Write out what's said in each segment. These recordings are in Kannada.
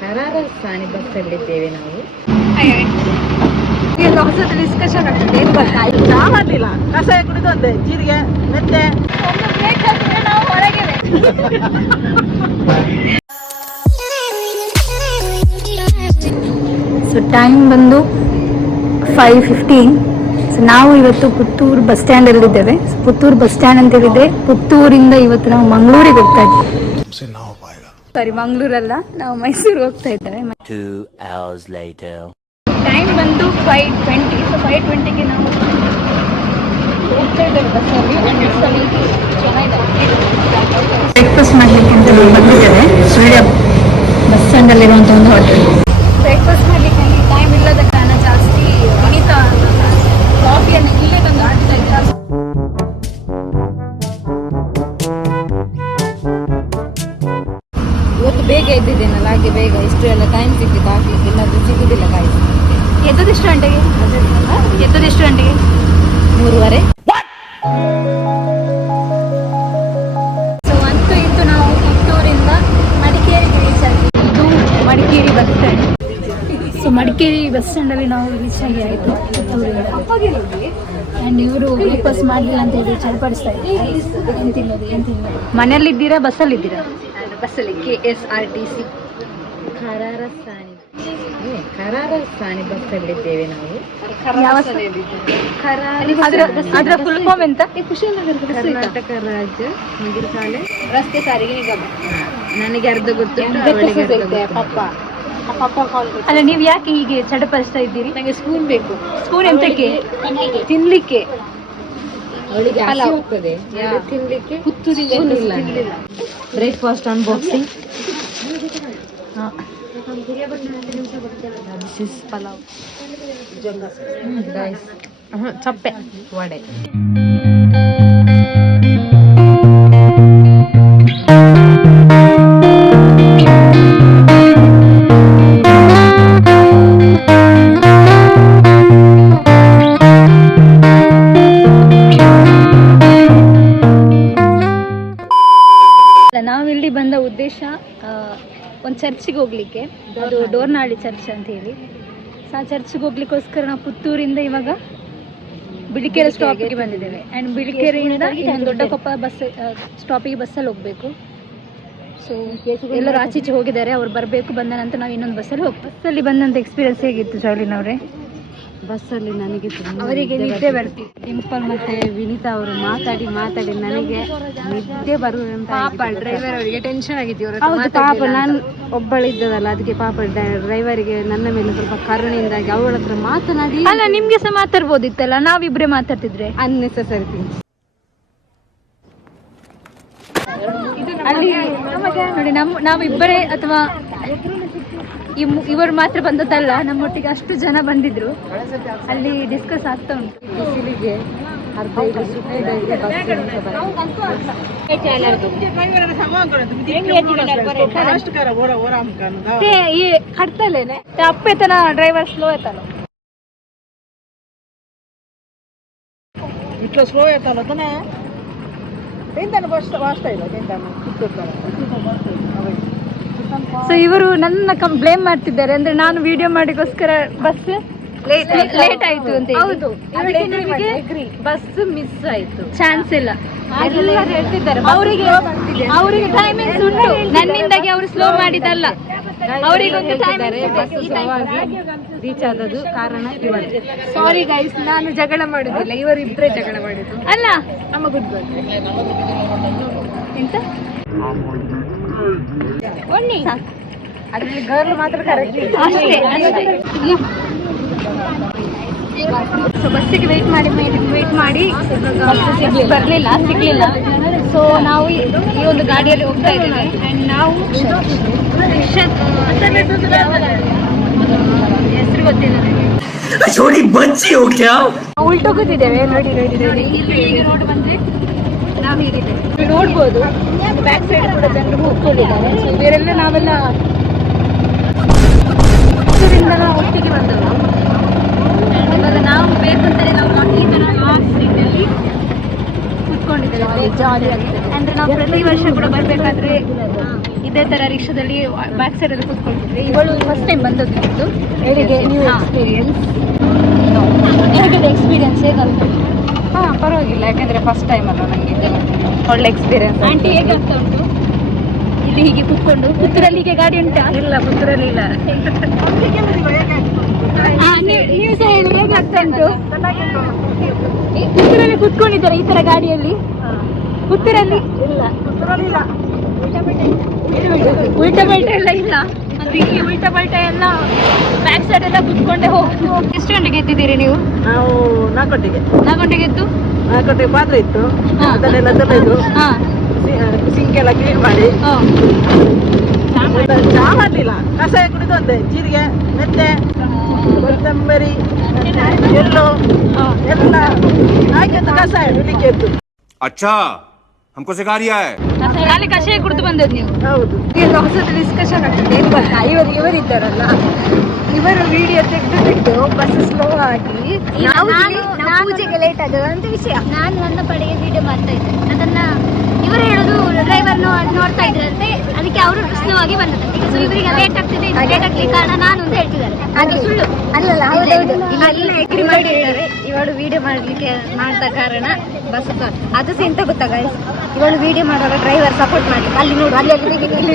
ಕರಾರ ಸಾನಿ ಬಸ್ಸಲ್ಲಿದ್ದೇವೆ ನಾವು. ಹೊಸದು ಡಿಸ್ಕಷನ್ ಆಗ್ತದೆ. ಏನು ಗೊತ್ತಾ, ಮಾಡಲಿಲ್ಲ ಕಷಾಯ ಕುಡಿದು ಒಂದೇ ಜೀರಿಗೆ ಮೆತ್ತೆ ಒಂದು ಬ್ರೇಕ್ ಹಾಕಿದ್ರೆ ನಾವು ಹೊರಗೆ. ಸೊ ಟೈಮ್ ಬಂದು 5:15. ಸೊ ನಾವು ಇವತ್ತು ಪುತ್ತೂರು ಬಸ್ ಸ್ಟ್ಯಾಂಡಲ್ಲಿದ್ದೇವೆ. ಪುತ್ತೂರು ಬಸ್ ಸ್ಟ್ಯಾಂಡ್ ಅಂತ ಹೇಳಿದೆ. ಪುತ್ತೂರಿಂದ ಇವತ್ತು ನಾವು ಮಂಗಳೂರಿಗೆ ಹೋಗ್ತಾ ಇದ್ದೇವೆ. ಸಾರಿ, ಮಂಗಳೂರಲ್ಲ, ನಾವು ಮೈಸೂರಿಗೆ ಹೋಗ್ತಾ ಇದ್ದೇವೆ. 2 hours later. ಟೈಮ್ ಬಂದು 5:20. ಸೊ 5:20ಗೆ ನಾವು ಹೋಗ್ತಾ ಇದ್ದೇವೆ ಬಸ್ಸಲ್ಲಿ. ಬ್ರೇಕ್ಫಾಸ್ಟ್ ಮಾಡಲಿಕ್ಕೆ ಅಂತ ಬಂದಿದ್ದೇವೆ. ಸುಳ್ಯ ಬಸ್ ಸ್ಟ್ಯಾಂಡಲ್ಲಿರುವಂಥ ಒಂದು ಹೋಟೆಲ್. ಬ್ರೇಕ್ಫಾಸ್ಟ್ ಮಾಡಲಿಕ್ಕೆ ಟೈಮ್ ಇಲ್ಲದ ಕಾರಣ ಜಾಸ್ತಿ ವನಿತಾ ಕಾಫಿಯನ್ನು ಇಲ್ಲೇ ತಂದು ಹಾಕ್ತಾ ಇದ್ದಾರೆ. ಇವತ್ತು ಬೇಗ ಎದ್ದಿದ್ದೇನಲ್ಲ, ಹಾಗೆ ಬೇಗ ಇಷ್ಟು ಎಲ್ಲ ಟೈಮ್ ಸಿಕ್ಕಿದ್ದು ಹಾಕ್ಲಿಕ್ಕೆ, ಇಲ್ಲಾದ್ರೂ ಸಿಗುದಿಲ್ಲ ಕಾಯಿಸಿ. ಎದ್ದದೆಷ್ಟು ಗಂಟೆಗೆ? 3:30. ಸೊ ಅಂತೂ ಇತ್ತು ನಾವು ಪುತ್ತೂರಿಂದ ಮಡಿಕೇರಿಗೆ ರೀಚ್ ಆಗಿ. ಇದು Madikeri bus stand. So Madikeri bus ಸ್ಟ್ಯಾಂಡಲ್ಲಿ ನಾವು ರೀಚ್ ಆಗಿ ಆಯಿತು ಪುತ್ತೂರಿಂದ. ಆ್ಯಂಡ್ ಇವರು ಬ್ರೇಕ್ಫಾಸ್ಟ್ ಮಾಡಲಿಲ್ಲ ಅಂತ ಹೇಳಿ ಚರ್ಪಡಿಸ್ತಾ ಇದ್ದಾರೆ. ಏನು ತಿನ್ನೋದು ಮನೆಯಲ್ಲಿದ್ದೀರಾ ಬಸ್ಸಲ್ಲಿದ್ದೀರಾ? ಬಸ್ಸಲ್ಲಿ KSRTC ಕರಾರ ಸಾನಿ ಬಸ್ಸಲ್ಲಿದ್ದೇವೆ ನಾವು. ಯಾವ ಅದರ ಫುಲ್ ಫಾರ್ಮ್ ಎಂತ? ಕರ್ನಾಟಕ ರಾಜ್ಯ ಮಗಿರ್ಕಾಲೆ ರಸ್ತೆ ಸಾರಿಗೆ ನಿಗಮ. ನನಗೆ ಅರ್ಧ ಗೊತ್ತುಂಟು, ಅಲ್ಲ, ನೀವು ಯಾಕೆ ಹೀಗೆ ಚಡಪಡಿಸ್ತಾ ಇದ್ದೀರಿ? ನನಗೆ ಸ್ಪೂನ್ ಬೇಕು. ಸ್ಪೂನ್ ಎಂತಕ್ಕೆ? ತಿನ್ಲಿಕ್ಕೆ. ಅವಳಿಗೆ ಹಸಿ ಹೋಗ್ತದೆ ತಿನ್ಲಿಕ್ಕೆ. ಪುತ್ತೂರಿಗೆ ಬ್ರೇಕ್ಫಾಸ್ಟ್ ಅನ್ಬಾಕ್ಸಿಂಗ್. ಪಲಾವ್, ಚಪ್ಪೆ, ವಡೆ. ನಾವಿಲ್ಲಿ ಬಂದ ಉದ್ದೇಶ ಒಂದು ಚರ್ಚಿಗೆ ಹೋಗ್ಲಿಕ್ಕೆ. ಅದು ಡೋರ್ನಾಳಿ ಚರ್ಚ್ ಅಂತ ಹೇಳಿ. ಸೊ ಆ ಚರ್ಚ್ಗೆ ಹೋಗ್ಲಿಕ್ಕೋಸ್ಕರ ನಾವು ಪುತ್ತೂರಿಂದ ಇವಾಗ ಬಿಳಿಕೆರೆ ಸ್ಟಾಪಿಗೆ ಬಂದಿದ್ದೇವೆ. ಆ್ಯಂಡ್ ಬಿಳಿಕೆರೆಯಿಂದ ಇನ್ನೊಂದು ದೊಡ್ಡಕೊಪ್ಪ ಬಸ್ ಸ್ಟಾಪಿಗೆ ಬಸ್ಸಲ್ಲಿ ಹೋಗಬೇಕು. ಸೊ ಎಲ್ಲರೂ ಆಚೀಚೆ ಹೋಗಿದ್ದಾರೆ, ಅವ್ರು ಬರಬೇಕು. ಬಂದ ನಂತರ ನಾವು ಇನ್ನೊಂದು ಬಸ್ಸಲ್ಲಿ ಹೋಗ್ತೀವಿ. ಬಸ್ಸಲ್ಲಿ ಬಂದಂಥ ಎಕ್ಸ್ಪೀರಿಯನ್ಸ್ ಹೇಗಿತ್ತು ಜಾಲಿನ್ ಅವರೇ? ಬಸ್ಸಲ್ಲಿ ನನಗೆ ಅವರಿಗೆ ನಿದ್ದೆ ಬರ್ತಿತ್ತು. ಡಿಂಪಲ್ ಮತ್ತೆ ವಿನಿತಾ ಅವರು ಮಾತಾಡಿ ನನಗೆ ನಿದ್ದೆ ಬರುವಂತ. ಪಾಪ ಡ್ರೈವರ್ ಅವರಿಗೆ ಟೆನ್ಷನ್ ಆಗಿತ್ತು. ಹೌದು ಪಾಪ, ನಾನು ಒಬ್ಬಳಿದ್ದದಲ್ಲ, ಅದಕ್ಕೆ ಪಾಪ ಡ್ರೈವರಿಗೆ ನನ್ನ ಮೇಲೆ ಸ್ವಲ್ಪ ಕರುಣೆಯಿಂದಾಗಿ ಅವಳ ಹತ್ರ ಮಾತನಾಡಿ. ಅಲ್ಲ, ನಿಮ್ಗೆ ಸಹ ಮಾತಾಡ್ಬೋದಿತ್ತಲ್ಲ, ನಾವಿಬ್ರೇ ಮಾತಾಡ್ತಿದ್ರೆ. Unnecessary things. ಅಲ್ಲಿ ನೋಡಿ, ನಾವಿಬ್ಬರೇ ಅಥವಾ ಇವರು ಮಾತ್ರ ಬಂದದ್ದಲ್ಲ, ನಮ್ಮೊಟ್ಟಿಗೆ ಅಷ್ಟು ಜನ ಬಂದಿದ್ರು. ಅಲ್ಲಿ ಡಿಸ್ಕಸ್ ಆಗ್ತಾ ಉಂಟು. ಬಿಸಿಲಿಗೆ ಹಡ್ತಲೇನೆ ಅಪ್ಪೆತನ ಡ್ರೈವರ್ ಸ್ಲೋ ಆಯ್ತಲ್ಲ. ಇಟ್ಲ ಸ್ಲೋ ಆಯ್ತಲ್ಲ ತಾನೆ. ಸೊ ಇವರು ನನ್ನ ಬ್ಲೇಮ್ ಮಾಡ್ತಿದ್ದಾರೆ. ಅಂದ್ರೆ ನಾನು ವಿಡಿಯೋ ಮಾಡಿಗೋಸ್ಕರ ಬಸ್ ಲೇಟ್ ಆಯ್ತು ಅಂತ. ಹೌದು, ಬಸ್ ಮಿಸ್ ಆಯ್ತು, ಚಾನ್ಸ್ ಇಲ್ಲ. ಎಲ್ಲರೂ ಹೇಳ್ತಿದ್ದಾರೆ ಅವರಿಗೆ ಟೈಮಿಂಗ್ಸ್ ಉಂಟು, ನನ್ನಿಂದಾಗಿ ಅವರು ಸ್ಲೋ ಮಾಡಿದಲ್ಲ. ಅವರಿಗೊಂದು ರೀಚ್ ಆದದ್ದು ಕಾರಣ ಇವರು. ಸಾರಿ ಗೈಸ್, ನಾನು ಜಗಳ ಮಾಡುದಿಲ್ಲ, ಇವರಿಬ್ಬರೇ ಜಗಳ ಮಾಡಿದ್ದು. ಅಲ್ಲ, ನಮ್ಮ ಗುಡ್ ಬಾಯ್ ಎಂತ ಅದ್ರಲ್ಲಿ ಗರ್ಲ್ ಮಾತ್ರ ಕರೆಕ್ಟ್ ಅಷ್ಟೇ. ಸೊ ಬಸ್ಸಿಗೆ ವೇಟ್ ಮಾಡಿ ಸಿಗ್ಲಿಲ್ಲ. ಸೊ ನಾವು ಈ ಒಂದು ಗಾಡಿಯಲ್ಲಿ ಹೋಗ್ತಾ ಇದ್ದೇವೆ. ಆ್ಯಂಡ್ ನಾವು ಹೆಸರು ಗೊತ್ತಿಲ್ಲ ನನಗೆ. ಉಲ್ಟೋಗುತ್ತಿದ್ದೇವೆ. ನೋಡಿ ಇಲ್ಲಿ ಹೇಗೆ ರೋಡ್ ಬಂದ್ರೆ ನಾವು ಹೀಗಿದ್ದೇವೆ, ನೋಡ್ಬೋದು. ಬ್ಯಾಕ್ ಸೈಡ್ ಕೂಡ ಜನರು ಹೋಗ್ಕೊಂಡಿದ್ದಾರೆ. ಸೊ ಇವರೆಲ್ಲ ನಾವೆಲ್ಲ ಒಟ್ಟಿಗೆ ಬಂದವು. ಇವಾಗ ನಾವು ಬೇಕಂತಲೇ ನಾವು ಈ ಥರ ಹಾಫ್ ಸೀಟಲ್ಲಿ ಕುತ್ಕೊಂಡಿದ್ದೇವೆ, ಜಾಲಿ ಆಗ್ತದೆ. ಅಂದ್ರೆ ನಾವು ಪ್ರತಿ ವರ್ಷ ಕೂಡ ಬರ್ಬೇಕಾದ್ರೆ ಇದೇ ತರ ರಿಕ್ಷಾದಲ್ಲಿ ಬ್ಯಾಕ್ ಸೈಡ್ ಅಲ್ಲಿ ಕುತ್ಕೊಂಡಿದ್ವಿ. ಇವಳು ಫಸ್ಟ್ ಟೈಮ್ ಬಂದದ್ದು ಇತ್ತು. ಹೇಗೆ ಎಕ್ಸ್ಪೀರಿಯನ್ಸ್ ಹೇಗಂತ? ಹಾಂ ಪರವಾಗಿಲ್ಲ, ಯಾಕಂದರೆ ಫಸ್ಟ್ ಟೈಮ್ ಅಲ್ಲ ನನಗೆ ಇದೆಲ್ಲ ಒಳ್ಳೆ ಎಕ್ಸ್ಪೀರಿಯನ್ಸ್. ಆಂಟಿ ಹೇಗಾಗ್ತಾ ಉಂಟು ಇಲ್ಲಿ ಹೀಗೆ ಕುತ್ಕೊಂಡು? ಪುತ್ತೂರಲ್ಲಿ ಹೀಗೆ ಗಾಡಿ ಉಂಟಾ? ಇಲ್ಲ, ಪುತ್ತೂರಲ್ಲಿ ಇಲ್ಲ. ನೀವು ಸಹ ಹೇಳಿ ಹೇಗಾಗ್ತಾ ಉಂಟು? ಪುತ್ತೂರಲ್ಲಿ ಕುತ್ಕೊಂಡಿದ್ದಾರೆ ಈ ತರ ಗಾಡಿಯಲ್ಲಿ? ಪುತ್ತೂರಲ್ಲಿ ಇಲ್ಲ, ಉಲ್ಟಾ ಪಲ್ಟ ಎಲ್ಲ ಇಲ್ಲ. ಅಂದ್ರೆ ಇಲ್ಲಿ ಉಲ್ಟಾ ಪಲ್ಟ ಎಲ್ಲ ಬ್ಯಾಕ್ ಸೈಡ್ ಎಲ್ಲ ಕುತ್ಕೊಂಡೆ ಹೋಗ್ತು. ಎಷ್ಟು ಗಂಟೆಗೆ ಎತ್ತಿದ್ದೀರಿ ನೀವು? ನಾವು 4 ಗಂಟೆಗೆ. 4 ಗಂಟೆಗೆ ಎದ್ದು 4 ಗಂಟೆಗೆ ಪಾತ್ರ ಇತ್ತು, ಅದನ್ನೆಲ್ಲ ತೊಳೆದು ಸಿಂಕ್ ಎಲ್ಲ ಕ್ಲೀನ್ ಮಾಡಿ, ಚಾ ಮಾಡಲಿಲ್ಲ, ಕಷಾಯ ಕುಡಿದು ಒಂದೇ ಜೀರಿಗೆ ಮೆತ್ತೆ ಕೊತ್ತಂಬರಿ ಎಲ್ಲೋ ಎಲ್ಲ ಹಾಕಿ ಕಷಾಯ ಬಿಡಿಕೆ ಇತ್ತು. अच्छा हमको सिखा रिया है. ಅಲ್ಲಿ ಕಷಾಯ ಕುಡಿದು ಬಂದದ್ದು ನೀವು? ಹೌದು. ಈಗ ಹೊಸದು ಡಿಸ್ಕಷನ್ ಆಗ್ತದೆ. ಏನು ಗೊತ್ತಾ, ಇವರಿದ್ದಾರಲ್ಲ, ಇವರು ವಿಡಿಯೋ ತೆಗೆದು ಬಸ್ ಸ್ಲೋ ಆಗಿ ಪೂಜೆಗೆ ಲೇಟ್ ಆದ ಅಂತ ವಿಷಯ. ನಾನು ನನ್ನ ಪಡೆಗೆ ವಿಡಿಯೋ ಮಾಡ್ತಾ ಇದ್ದೆ, ಅದನ್ನ ಇವರು ಹೇಳೋದು ಡ್ರೈವರ್ ನೋಡ್ತಾ ಇದ್ರಂತೆ, ಅದಕ್ಕೆ ಅವರು ಸ್ಲೋ ಆಗಿ ಬಂದದಂತೆ. ಸೊ ಇವರಿಗೆ ಲೇಟ್ ಆಗ್ತಿದೆ, ಲೇಟ್ ಆಗ್ಲಿಕ್ಕೆ ಕಾರಣ ನಾನು ಅಂತ ಹೇಳ್ತಿದ್ದಾರೆ. ಅದು ಸುಳ್ಳು ಅಲ್ಲಲ್ಲ? ಹೌದೌದು, ಎಲ್ಲ ಎಗ್ರಿ ಮಾಡಿದ್ದಾರೆ. ಇವಳು ವಿಡಿಯೋ ಮಾಡ್ಲಿಕ್ಕೆ ಮಾಡ್ದ ಕಾರಣ ಬಸ್ ಅದು ಸಹ ಎಂತ ಗೊತ್ತಾ ಗೈಸ್, ಇವಳು ವಿಡಿಯೋ ಮಾಡುವಾಗ ಡ್ರೈವರ್ ಸಪೋರ್ಟ್ ಮಾಡಿ ಅಲ್ಲಿ ನೋಡು ಅಲ್ಲಿ ವಿಡಿಯೋ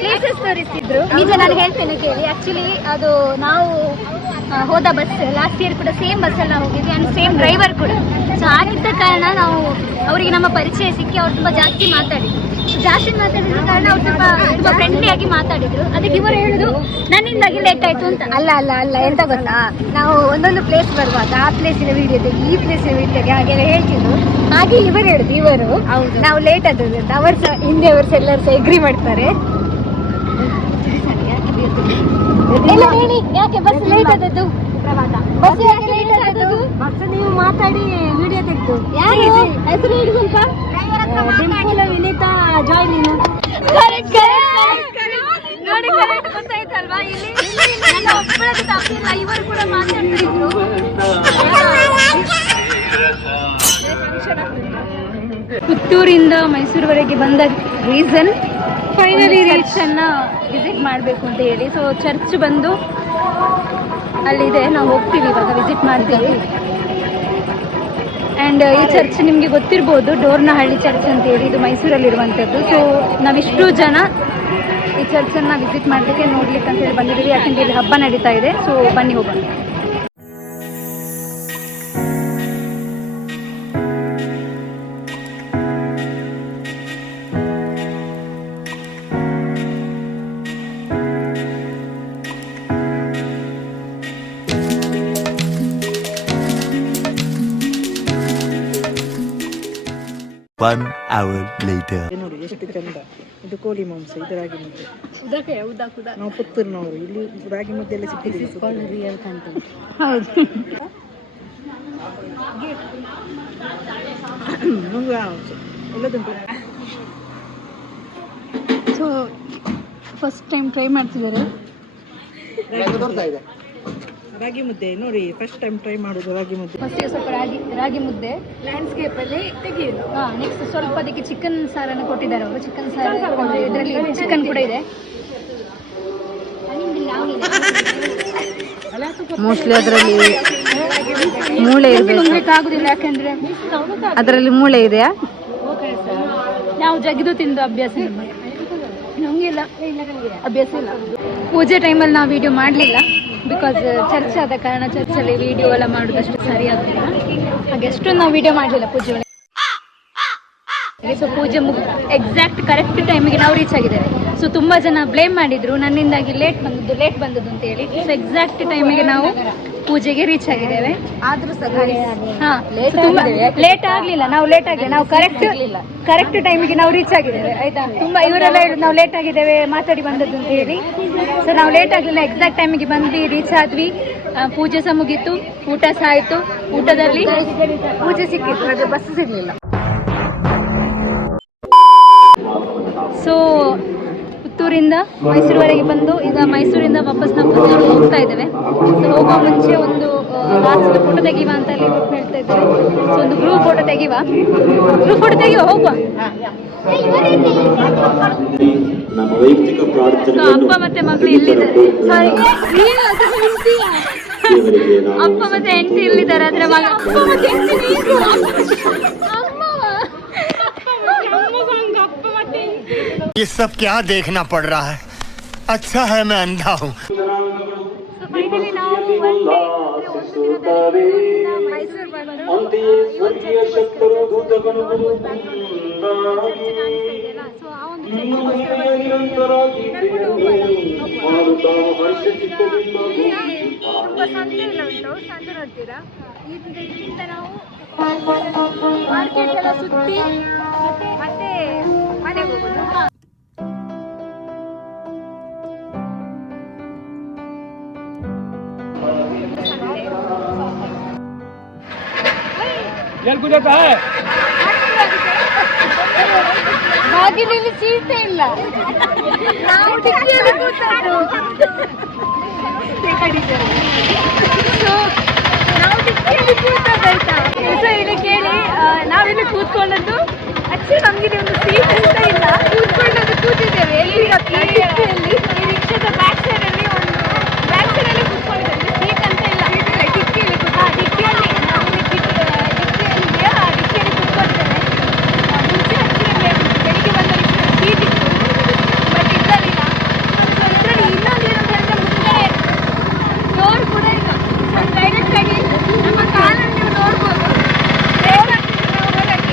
ಪ್ಲೇಸಸ್ ತೋರಿಸ್ತಿದ್ರು. ನಿಜ ನಾನು ಹೇಳ್ತೇನೆ ಕೇಳಿ. ಆಕ್ಚುಲಿ ಅದು ನಾವು ಹೋದ ಬಸ್ ಲಾಸ್ಟ್ ಇಯರ್ ಕೂಡ ಸೇಮ್ ಬಸ್ ಎಲ್ಲ ಹೋಗಿದ್ವಿ ಅಂಡ್ ಸೇಮ್ ಡ್ರೈವರ್ ಕೂಡ. ಸೊ ಆಗಿದ್ದ ಕಾರಣ ನಾವು ಅವರಿಗೆ ನಮ್ಮ ಪರಿಚಯ ಸಿಕ್ಕಿ ಅವ್ರು ತುಂಬಾ ಜಾಸ್ತಿ ಮಾತಾಡಿದ್ರು. ಜಾಸ್ತಿ ಮಾತಾಡಿದ ಕಾರಣ ಅವ್ರು ತುಂಬಾ ಫ್ರೆಂಡ್ಲಿ ಆಗಿ ಮಾತಾಡಿದ್ರು. ಅದಕ್ಕೆ ಇವರು ಹೇಳುದು ನನ್ನಿಂದಾಗಿ ಲೇಟ್ ಆಯ್ತು ಅಂತ. ಅಲ್ಲ ಎಂತ ಗೊತ್ತಾ, ನಾವು ಒಂದೊಂದು ಪ್ಲೇಸ್ ಬರುವಾಗ ಆ ಪ್ಲೇಸಿನ ವಿಡಿಯೋ ತೆಗಿ, ಈ ಪ್ಲೇಸಿನ ವಿಡಿಯೋ ತೆಗಿ ಹಾಗೆಲ್ಲ ಹೇಳ್ತಿದ್ರು. ಹಾಗೆ ಇವರು ಹೇಳುದು, ಇವರು ನಾವು ಲೇಟ್ ಆದದ್ದು ಅಂತ. ಅವರು ಸಹ ಹಿಂದಿಯವರು ಸಹ ಎಲ್ಲರೂ ಸಹ ಎಗ್ರಿ ಮಾಡ್ತಾರೆ. ಎಲ್ಲ ಹೇಳಿ, ಯಾಕೆ ಬಸ್ ಲೇಟ್ ಆದದ್ದು? ಬಸ್ ಯಾಕೆ ಲೇಟ್ ಆದದ್ದು? ಬಸ್ ನೀವು ಮಾತಾಡಿ ವಿಡಿಯೋ ತೆಗೆದು. ಯಾರು ಹೆಸರು ಹೇಳಿ ಸ್ವಲ್ಪ? ಡಿಂಪಲ್ ವಿನೀತಾ ಜಾಯ್ ನೀನು. ನೋಡಿ ಕರೆಕ್ಟ್ ಗೊತ್ತಾಯ್ತಲ್ವಾ? ಇಲ್ಲಿ ನನ್ನ ಒಬ್ಬಳದ್ದು ತಪ್ಪಿಲ್ಲ, ಇವರು ಕೂಡ ಮಾತಾಡ್ತಿದ್ರು. ಪುತ್ತೂರಿಂದ ಮೈಸೂರುವರೆಗೆ ಬಂದ ರೀಸನ್ ಫೈನಲಿ ಚರ್ಚನ್ನು ವಿಸಿಟ್ ಮಾಡಬೇಕು ಅಂತ ಹೇಳಿ. ಸೊ ಚರ್ಚ್ ಬಂದು ಅಲ್ಲಿದೆ, ನಾವು ಹೋಗ್ತೀವಿ ಇವಾಗ, ವಿಸಿಟ್ ಮಾಡ್ತೀವಿ. ಆ್ಯಂಡ್ ಈ ಚರ್ಚ್ ನಿಮಗೆ ಗೊತ್ತಿರ್ಬೋದು, ಡೋರ್ನಹಳ್ಳಿ ಚರ್ಚ್ ಅಂತ ಹೇಳಿ, ಇದು ಮೈಸೂರಲ್ಲಿರುವಂಥದ್ದು. ಸೊ ನಾವಿಷ್ಟು ಜನ ಈ ಚರ್ಚನ್ನು ವಿಸಿಟ್ ಮಾಡಲಿಕ್ಕೆ ನೋಡ್ಲಿಕ್ಕೆ ಅಂತ ಹೇಳಿ ಬಂದಿದ್ದೀವಿ, ಯಾಕಂದರೆ ಇಲ್ಲಿ ಹಬ್ಬ ನಡೀತಾ ಇದೆ. ಸೊ ಬನ್ನಿ ಹೋಗೋಣ. One hour later. ನೋಡಿ ಎಷ್ಟು ಚಂದ, ಇದು ಕೋಳಿ ಮಾಂಸ, ಇದು ರಾಗಿ ಮುದ್ದೆ. ನಾವು ಪುತ್ತೂರಿನವರು, ಇಲ್ಲಿ ರಾಗಿ ಮುದ್ದೆ ಎಲ್ಲ ಸಿಕ್ಕಿದೆ. ಹೌದು. ಎಲ್ಲದುಂಟು. ಸೊ ಫಸ್ಟ್ ಟೈಮ್ ಟ್ರೈ ಮಾಡ್ತಿದ್ದಾರೆ ರಾಗಿ ಮುದ್ದೆ. ನೋಡಿ ಫಸ್ಟ್ ಟೈಮ್ ಟ್ರೈ ಮಾಡೋದು ರಾಗಿ ಮುದ್ದೆ. ಫಸ್ಟ್ ಸ್ವಲ್ಪ ರಾಗಿ ಮುದ್ದೆ ಲ್ಯಾಂಡ್ಸ್ಕೇಪ್ ಅಲ್ಲಿ ತೆಗೆಯುದು. ನೆಕ್ಸ್ಟ್ ಸ್ವಲ್ಪ ಅದಕ್ಕೆ ಚಿಕನ್ ಸಾರನ್ನು ಕೊಟ್ಟಿದ್ದಾರೆ ಅವರು. ಚಿಕನ್ ಸಾರು ಇದರಲ್ಲಿ ಚಿಕನ್ ಕೂಡ ಇದೆ. ಮೋಸ್ಟ್ಲಿ ಅದರಲ್ಲಿ ಮೂಳೆ ಆಗುದಿಲ್ಲ, ಯಾಕಂದ್ರೆ ಅದರಲ್ಲಿ ಮೂಳೆ ಇದೆಯಾ? ನಾವು ಜಗಿದು ತಿಂದು ಅಭ್ಯಾಸ, ನಮಗೆಲ್ಲ ಅಭ್ಯಾಸ ಇಲ್ಲ. ಪೂಜೆ ಟೈಮಲ್ಲಿ ನಾವು ವಿಡಿಯೋ ಮಾಡಲಿಲ್ಲ, ಬಿಕಾಸ್ ಚರ್ಚ್ ಆದ ಕಾರಣ ಚರ್ಚಲ್ಲಿ ವಿಡಿಯೋ ಎಲ್ಲ ಮಾಡೋದಷ್ಟು ಸರಿ ಆಗ್ತಿಲ್ಲ. ಹಾಗೆ ಅಷ್ಟೊಂದು ನಾವು ವಿಡಿಯೋ ಮಾಡಲಿಲ್ಲ ಪೂಜೆ ಒಳಗೆ. ಸೊ ಪೂಜೆ ಎಕ್ಸಾಕ್ಟ್ ಕರೆಕ್ಟ್ ಟೈಮಿಗೆ ನಾವು ರೀಚ್ ಆಗಿದ್ದೇವೆ. ಸೊ ತುಂಬ ಜನ ಬ್ಲೇಮ್ ಮಾಡಿದ್ರು ನನ್ನಿಂದಾಗಿ ಲೇಟ್ ಬಂದದ್ದು ಅಂತ ಹೇಳಿ. ಸೊ ಎಕ್ಸಾಕ್ಟ್ ಟೈಮಿಗೆ ನಾವು ಪೂಜೆಗೆ ರೀಚ್ ಆಗಿದ್ದೇವೆ. ಆದ್ರೂ ಸಹ ಲೇಟ್ ಆಗಲಿಲ್ಲ, ನಾವು ಕರೆಕ್ಟ್ ಟೈಮಿಗೆ ನಾವು ರೀಚ್ ಆಗಿದ್ದೇವೆ. ಆಯ್ತಾ? ತುಂಬಾ ಇವರೆಲ್ಲ ಹೇಳುದು ನಾವು ಲೇಟ್ ಆಗಿದ್ದೇವೆ, ಮಾತಾಡಿ ಬಂದದ್ದು ಅಂತ ಹೇಳಿ. ಸೊ ನಾವು ಲೇಟ್ ಆಗಲಿಲ್ಲ, ಎಕ್ಸಾಕ್ಟ್ ಟೈಮಿಗೆ ಬಂದ್ವಿ, ರೀಚ್ ಆದ್ವಿ. ಪೂಜೆ ಸಹ ಮುಗೀತು, ಊಟ ಸಹ ಆಯ್ತು. ಊಟದಲ್ಲಿ ಪೂಜೆ ಸಿಕ್ಕಿತ್ತು, ಆದರೆ ಬಸ್ ಸಿಗ್ಲಿಲ್ಲ. ಸೊ ಪುತ್ತೂರಿಂದ ಮೈಸೂರುವರೆಗೆ ಬಂದು ಈಗ ಮೈಸೂರಿಂದ ವಾಪಸ್ ನಾವು ಪುತ್ತೂರು ಹೋಗ್ತಾ ಇದ್ದೇವೆ. ಸೊ ಹೋಗೋ ಮುಂಚೆ ಒಂದು ಲಾಸ್ಟ್ ಫೋಟೋ ತೆಗಿವಾ ಅಂತ ಅಲ್ಲಿ ಗ್ರೂಪ್ ಹೇಳ್ತಾ ಇದ್ರು. ಸೊ ಒಂದು ಗ್ರೂಪ್ ಫೋಟೋ ತೆಗಿವಾ ಹೋಗುವ. ನಮ್ಮ ವೈಯಕ್ತಿಕ ಸೊ ಅಪ್ಪ ಮತ್ತೆ ಮಗಳು ಇಲ್ಲಿದ್ದಾರೆ. ಸಾರಿ, ಅಪ್ಪ ಮತ್ತೆ ಹೆಂಡತಿ ಇಲ್ಲಿದ್ದಾರೆ. ಆದ್ರೆ ಮಗ ಅಪ್ಪ ಮತ್ತೆ ಹೆಂಡತಿ ये सब क्या देखना पड़ रहा है? अच्छा है मैं अंधा हूँ. ಫೈನಲಿ ನಾವು ಮೈಸೂರು ಬಂದು ಸೊ ಆ ಒಂದು ತುಂಬ ಸಂತೆ ಎಲ್ಲ ಉಂಟು. ಸಂತೆ ನೋಡ್ತೀರಾ? ಇಲ್ಲಿಂದ ನಾವು ಮಾರ್ಕೆಟ್ ಎಲ್ಲ ಸುತ್ತಿ ಮತ್ತೆ ಮನೆಗೆ ಹೋಗೋದು. ಬಾಗಿಲಲ್ಲಿ ಸೀಟೇ ಇಲ್ಲ. ನಾವು ಡಿಕ್ಕಿಯಲ್ಲಿ ಕೂತದ್ದು. ನಾವು ಡಿಕ್ಕಿಯಲ್ಲಿ ಕೂತದ್ದಾಯ್ತಾ. ಸೊ ಇಲ್ಲಿ ಕೇಳಿ, ನಾವಿಲ್ಲಿ ಕೂತ್ಕೊಂಡದ್ದು ಆಕ್ಚುಲಿ ನಮ್ಗೆ ಒಂದು ಸೀಟ್ ಅಂತ ಇಲ್ಲ. ಕೂತಿದ್ದೇವೆ ಎಲ್ಲಿ ಡಿಕ್ಕಿಯಲ್ಲಿ. ಈ ರಿಕ್ಷಾದ ಬ್ಯಾಕ್ ಸೈಡಲ್ಲಿ ಕೂತ್ಕೊಂಡಿದ್ದೇವೆ. ಸೀಟ್ ಅಂತ ಇಲ್ಲ, ಡಿಕ್ಕಿಯಲ್ಲಿ ಡಿಕ್ಕಿಯಲ್ಲಿ ಬೆಳಿಗ್ಗೆ ಬಂದ ಸೀಟ್ ಇತ್ತು, ಬಟ್ ಇದರಲ್ಲಿಲ್ಲ. ಸೊ ಇದರಲ್ಲಿ ಇನ್ನೊಂದು ಏನಂತ ಹೇಳಿದ್ರೆ ಮುಂದೆ ಡೋರ್ ಕೂಡ ಇಲ್ಲ. ಸೊ ಡೈರೆಕ್ಟ್ ಆಗಿ ನಮ್ಮ ಕಾಲನ್ನು ನೀವು ನೋಡ್ಬೋದು. ಬ್ರೇಕ್ ಹಾಕಿದ್ರೆ ನಾವು ಹೊರಗೆ,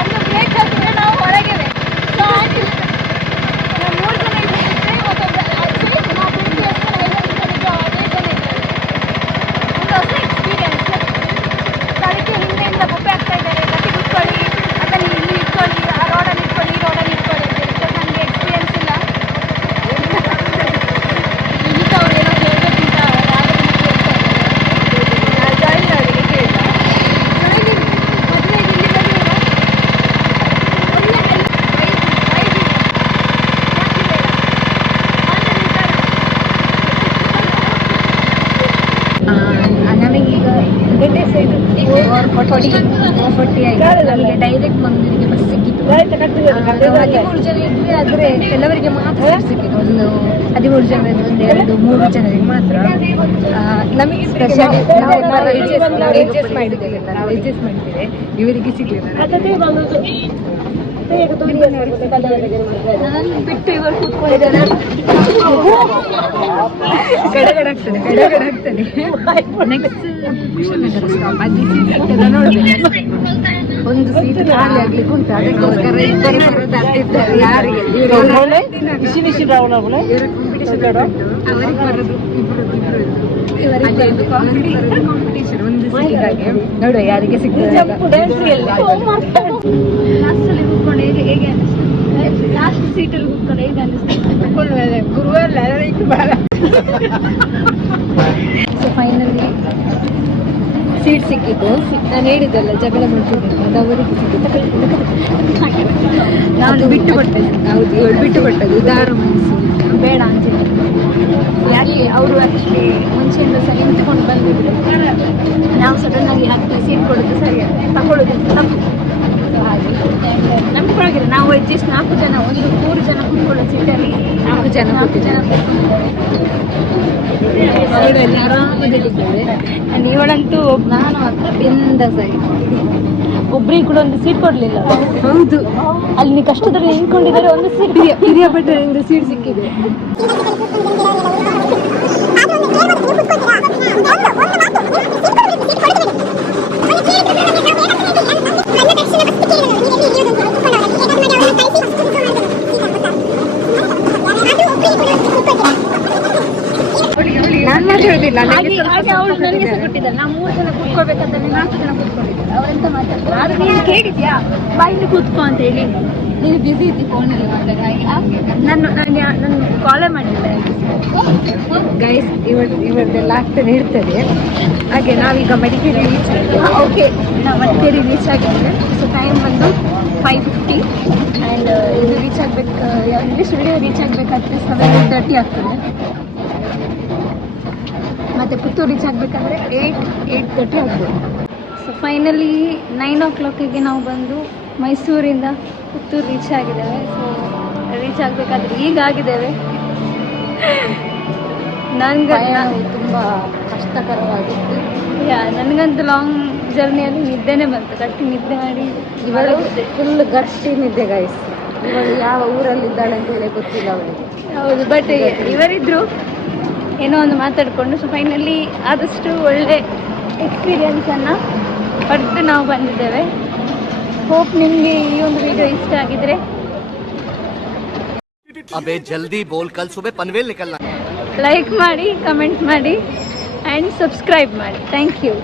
ಒಂದು ಬ್ರೇಕ್ ಹಾಕಿದ್ರೆ ನಾವು ಹೊರಗೆವೆ. ಸೊ ಆಗಿಲ್ಲ, ನಾವು 3 ಜನ ಇದ್ದರೆ ಮತ್ತೊಬ್ಬ ಆಕ್ಚುಲಿ ನಾವು ಬಿಟ್ಟು ಎಷ್ಟು 5 ಜನ ಇದ್ದೇವೆ. ಒಂದು ಹೊಸ ಎಕ್ಸ್ಪೀರಿಯನ್ಸ್. ಅದಕ್ಕೆ ಹಿಂದೆಯಿಂದ ಬೊಬ್ಬೆ ಆಗ್ತಾ ಇದ್ದಾರೆ, ಗಟ್ಟಿ ಕುತ್ಕೊಳ್ಳಿ, ಅದನ್ನು ಇಲ್ಲಿ ಇಟ್ಕೊಳ್ಳಿ, ಆ ರೋಡಲ್ಲಿ ಇಟ್ಕೊಳ್ಳಿ, ಈ ರೋಡಲ್ಲಿ ಇಟ್ಕೊಳ್ಳಿ ಅಂತ. ಬಿಕಾಸ್ ನನಗೆ ಎಕ್ಸ್ಪೀರಿಯನ್ಸ್ ಇಲ್ಲ. ಈಗ ಅವ್ರು ಏನೋ ಕೇಳಬೇಕಂತ ಜಾಯಿನ್ ಅವರಿಗೆ ಕೇಳಿದ. ಮದುವೆಗೆ ಇಲ್ಲಿ ನಮಗೀಗ ಗಂಟೆ ಸೈಡು 40 ಆಯಿತು. ನಮಗೆ ಡೈರೆಕ್ಟ್ ಮಂಗಳೂರಿಗೆ ಬಸ್ ಸಿಕ್ಕಿತ್ತು. 13 ಜನ ಇದ್ವಿ, ಆದರೆ ಕೆಲವರಿಗೆ ಮಾತ್ರ ಸಿಕ್ಕಿತ್ತು. ಒಂದು 13 ಜನ, 1, 2, 3 ಜನರಿಗೆ ಮಾತ್ರ. ನಮಗೆ ಸ್ಪೆಷಲ್ ಅಡ್ಜಸ್ಟ್ ಮಾಡಿದ್ದೇವೆ, ಇವರಿಗೆ ಸಿಗಲಿಲ್ಲ. ನಾನು ಬಿಟ್ಟು ಇವರು ಕೂತ್ಕೊಂಡಿದ್ದಾರೆ. ಗಡಗಡಾಗ್ತದೆ. Next Kushalnagar stop. ಅಲ್ಲಿ ಸೀಟ್ ಸಿಗ್ತದೆ ನೋಡ್ಬೇಕು. ಒಂದು ಸೀಟ್ ಖಾಲಿ ಆಗ್ಲಿಕ್ಕೆ ಉಂಟು, ಅದಕ್ಕೋಸ್ಕರ ಇಬ್ಬರು ಬರೋದಾಗ್ತಿದ್ದಾರೆ. ಯಾರಿಗೆ ಅವರಿಗೆ ಬರೋದು ಇವರಿಗೆ ಕಾಂಪಿಟೇಷನ್ ಒಂದು ಸೀಟಿಗಾಗಿ. ನೋಡುವ ಯಾರಿಗೆ ಸಿಗ್ತದೆ. ಲಾಸ್ಟಲ್ಲಿ ಕೂತ್ಕೊಂಡು ಹೇಗೆ ಅನಿಸ್ತು? ಲಾಸ್ಟ್ ಸೀಟಲ್ಲಿ ಕೂತ್ಕೊಂಡು ಹೇಗೆ ಅನಿಸ್ತು? ಗುರುವಾರ ಸೊ ಫೈನಲಿ ಸೀಟ್ ಸಿಕ್ಕಿದ್ದು. ನಾನು ಹೇಳಿದ್ದಲ್ಲ ಜಗಳ ಮಾಡ್ತಿದ್ದೆ, ಅದು ಅವರಿಗೆ ಸಿಕ್ಕಿದ್ದು. ನಾನು ಬಿಟ್ಟು ಕೊಟ್ಟೆ. ಹೌದು, ಇವಳು ಬಿಟ್ಟು ಕೊಟ್ಟದ್ದು. ದಾರು ಮನಸ್ಸು ಬೇಡ ಅಂತಿದ್ದೆ. ಯಾಕೆ ಅವರು ಆ್ಯಕ್ಚುಲಿ ಮುಂಚೆಯಿಂದ ಸಹ ನಿಂತ್ಕೊಂಡು ಬಂದಿದ್ರು. ನಾವು ಸಡನ್ನಾಗಿ ಹಾಕಿ ಸೀಟ್ ಕೊಡೋದು ಸರಿ, ತಗೊಳ್ಳೋದು ತಪ್ಪು. ಹಾಗೆ ನಮ್ಗೆ ಪರವಾಗಿಲ್ಲ. ನಾವು ಅಡ್ಜಸ್ಟ್ 4 ಜನ, ಒಂದು 3 ಜನ ಕೂತ್ಕೊಳ್ಳೋ ಸೀಟಲ್ಲಿ 4 ಜನ ಆರಾಮದಲ್ಲಿದ್ದೇವೆ. ಆ್ಯಂಡ್ ಇವಳಂತೂ ನಾನು ಮಾತ್ರ ಬಿಂದಾಸಾಗಿ. ಒಬ್ಬರಿಗೆ ಕೂಡ ಒಂದು ಸೀಟ್ ಕೊಡಲಿಲ್ಲ. ಹೌದು, ಅಲ್ಲಿ ಕಷ್ಟದಲ್ಲಿ ನಿಂತ್ಕೊಂಡಿದ್ದಾರೆ. ಒಂದು ಸೀಟ್ ಹಿರಿಯ ಭಟ್ರಿಂದ ಸೀಟ್ ಸಿಕ್ಕಿದೆ. ನಾನು ಮಾತಾಡೋದಿಲ್ಲ. ಹಾಗೆ ಅವಳು ನನಗೆ ಸಹ ಕೊಟ್ಟಿದ್ದಾರೆ. ನಾವು 3 ಜನ ಕೂತ್ಕೋಬೇಕಂತಂದ್ರೆ 4 ಜನ ಕೂತ್ಕೊಂಡಿದ್ದಾರೆ. ಅವರೆಂತ ಮಾತಾಡ್ತಾರೆ, ಆದ್ರೆ ನೀನು ಕೇಳಿದ್ಯಾ ಬಾಯಿಲಿ ಕೂತ್ಕೋ ಅಂತ ಹೇಳಿ. ನೀನು ಬ್ಯುಸಿ ಇದ್ದಿ ಫೋನಲ್ಲಿ ಮಾತಾಡ. ಹಾಗೆ ನಾನು ಕಾಲೇ ಮಾಡಿಲ್ಲ. ಗೈಸ್, ಇವರದೆಲ್ಲ ಆಗ್ತಾನೆ ಇರ್ತದೆ. ಹಾಗೆ ನಾವೀಗ ಮಡಿಕೇರಿ ರೀಚ್ ಆಗಿದ್ದೇವೆ. ಓಕೆ, ನಾವು ಮಡಿಕೇರಿ ರೀಚ್ ಆಗಿದ್ದೇವೆ. ಸೊ ಟೈಮ್ ಬಂದು 5:50. ಆ್ಯಂಡ್ ಇದು ರೀಚ್ ಆಗಬೇಕು, ಇಲ್ಲಿ ಸುಳ್ಳಿಯ ರೀಚ್ ಆಗಬೇಕಾದ್ರೆ 7:30 ಆಗ್ತದೆ. ಮತ್ತು ಪುತ್ತೂರು ರೀಚ್ ಆಗಬೇಕಾದ್ರೆ 8:30 ಆಗ್ಬೋದು. ಸೊ ಫೈನಲಿ 9 o'clock ನಾವು ಬಂದು ಮೈಸೂರಿಂದ ಪುತ್ತೂರು ರೀಚ್ ಆಗಿದ್ದೇವೆ. ಸೊ ರೀಚ್ ಆಗಬೇಕಾದ್ರೆ ಈಗ ಆಗಿದ್ದೇವೆ. ನನಗೆ ತುಂಬ ಕಷ್ಟಕರವಾಗಿತ್ತು. ನನಗಂತೂ ಲಾಂಗ್ ಜರ್ನಿಯಲ್ಲಿ ನಿದ್ದೆನೇ ಬಂತು. ಗಟ್ಟಿ ನಿದ್ದೆ ಮಾಡಿ ಇವಳು ಫುಲ್ ಗಟ್ಟಿ ನಿದ್ದೆ ಗೈಸ್. ಇವಳು ಯಾವ ಊರಲ್ಲಿದ್ದಾಳೆ ಅಂತ ಹೇಳಿ ಗೊತ್ತಿಲ್ಲ ಅವಳಿಗೆ. ಹೌದು, ಬಟ್ ಇವರಿದ್ರು ಏನೋ ಒಂದು ಮಾತಾಡಿಕೊಂಡು. ಸೊ ಫೈನಲಿ ಆದಷ್ಟು ಒಳ್ಳೆ ಎಕ್ಸ್ಪೀರಿಯನ್ಸನ್ನು ಪಡೆದು ನಾವು ಬಂದಿದ್ದೇವೆ. ಹೋಪ್ ನಿಮಗೆ ಈ ಒಂದು ವಿಡಿಯೋ ಇಷ್ಟ ಆಗಿದ್ರೆ अबे जल्दी बोल, कल सुबह पनवेल निकलना. ಲೈಕ್ ಮಾಡಿ, ಕಮೆಂಟ್ ಮಾಡಿ ಆ್ಯಂಡ್ ಸಬ್ಸ್ಕ್ರೈಬ್ ಮಾಡಿ. Thank you.